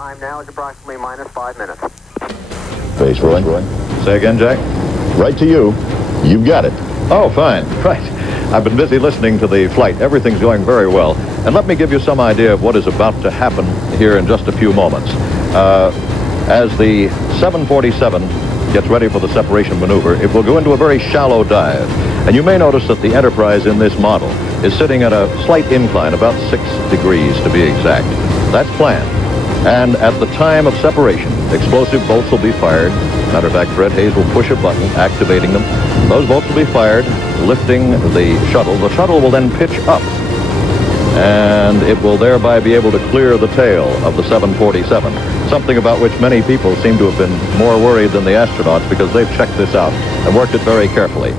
Time now is approximately -5 minutes. Face rolling. Say again, Jack? Right to you. You've got it. Oh, fine. Right. I've been busy listening to the flight. Everything's going very well. And let me give you some idea of what is about to happen here in just a few moments. As the 747 gets ready for the separation maneuver, it will go into a very shallow dive. And you may notice that the Enterprise in this model is sitting at a slight incline, about 6 degrees to be exact. That's planned. And at the time of separation, explosive bolts will be fired. Matter of fact, Fred Hayes will push a button, activating them. Those bolts will be fired, lifting the shuttle. The shuttle will then pitch up, and it will thereby be able to clear the tail of the 747, something about which many people seem to have been more worried than the astronauts, because they've checked this out and worked it very carefully.